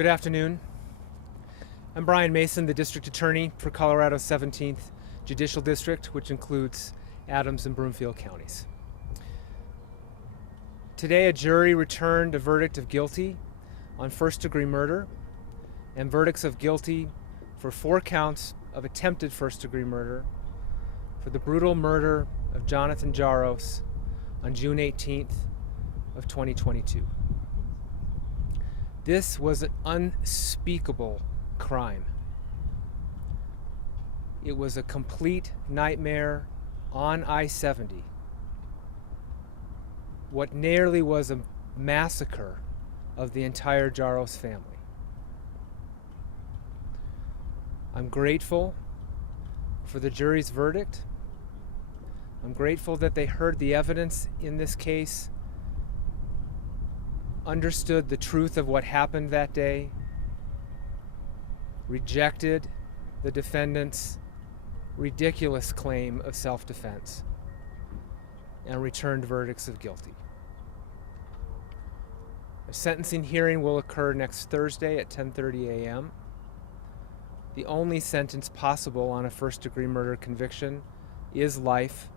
Good afternoon. I'm Brian Mason, the District Attorney for Colorado's 17th Judicial District, which includes Adams and Broomfield counties. Today, a jury returned a verdict of guilty on first-degree murder and verdicts of guilty for 4 counts of attempted first-degree murder for the brutal murder of Jonathan Jaros on June 18th of 2022. This was an unspeakable crime. It was a complete nightmare on I-70. What nearly was a massacre of the entire Jaros family. I'm grateful for the jury's verdict. I'm grateful that they heard the evidence in this case, understood the truth of what happened that day, rejected the defendant's ridiculous claim of self-defense, and returned verdicts of guilty. A sentencing hearing will occur next Thursday at 10:30 a.m. The only sentence possible on a first-degree murder conviction is life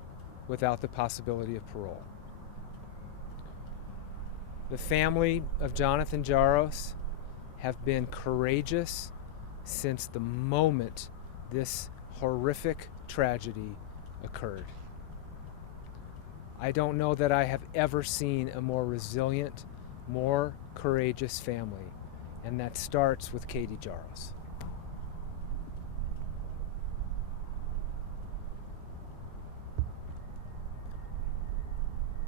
without the possibility of parole. The family of Jonathan Jaros have been courageous since the moment this horrific tragedy occurred. I don't know that I have ever seen a more resilient, more courageous family, and that starts with Katie Jaros.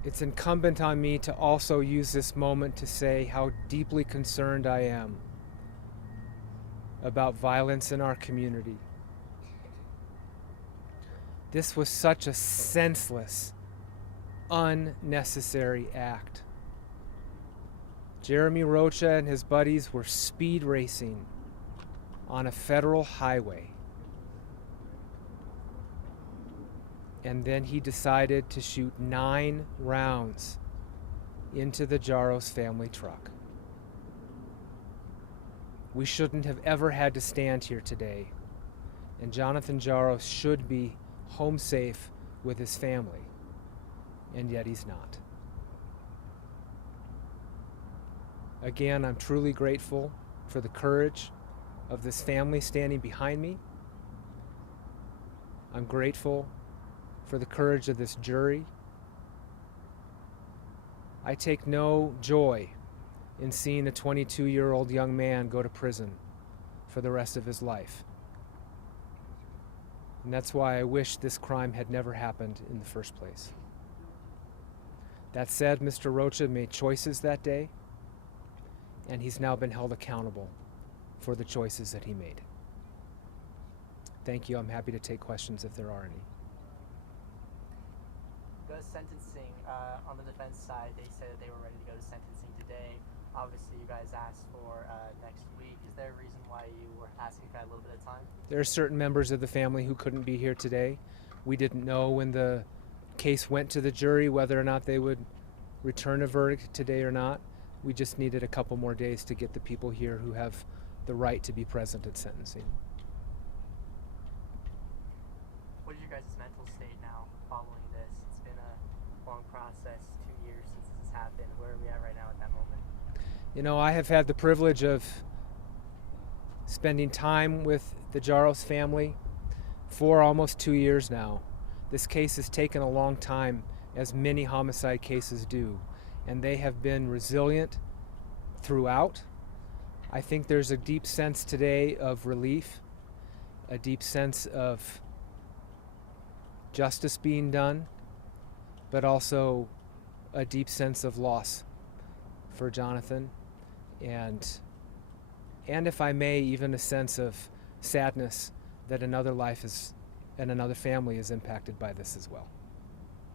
It's incumbent on me to also use this moment to say how deeply concerned I am about violence in our community. This was such a senseless, unnecessary act. Jeremy Rocha and his buddies were speed racing on a federal highway. And then he decided to shoot 9 rounds into the Jaros family truck. We shouldn't have ever had to stand here today, and Jonathan Jaros should be home safe with his family, and yet he's not. Again, I'm truly grateful for the courage of this family standing behind me. I'm grateful for the courage of this jury. I take no joy in seeing a 22-year-old young man go to prison for the rest of his life. And that's why I wish this crime had never happened in the first place. That said, Mr. Rocha made choices that day, and he's now been held accountable for the choices that he made. Thank you. I'm happy to take questions if there are any. The sentencing, on the defense side, they said that they were ready to go to sentencing today. Obviously, you guys asked for next week. Is there a reason why you were asking for a little bit of time? There are certain members of the family who couldn't be here today. We didn't know when the case went to the jury whether or not they would return a verdict today or not. We just needed a couple more days to get the people here who have the right to be present at sentencing. What is your guys' mental state now following this? It's been a long process, 2 years since this has happened. Where are we at right now at that moment? You know, I have had the privilege of spending time with the Jaros family for almost 2 years now. This case has taken a long time, as many homicide cases do, and they have been resilient throughout. I think there's a deep sense today of relief, a deep sense of justice being done, but also a deep sense of loss for Jonathan, and if I may, even a sense of sadness that another life is and another family is impacted by this as well.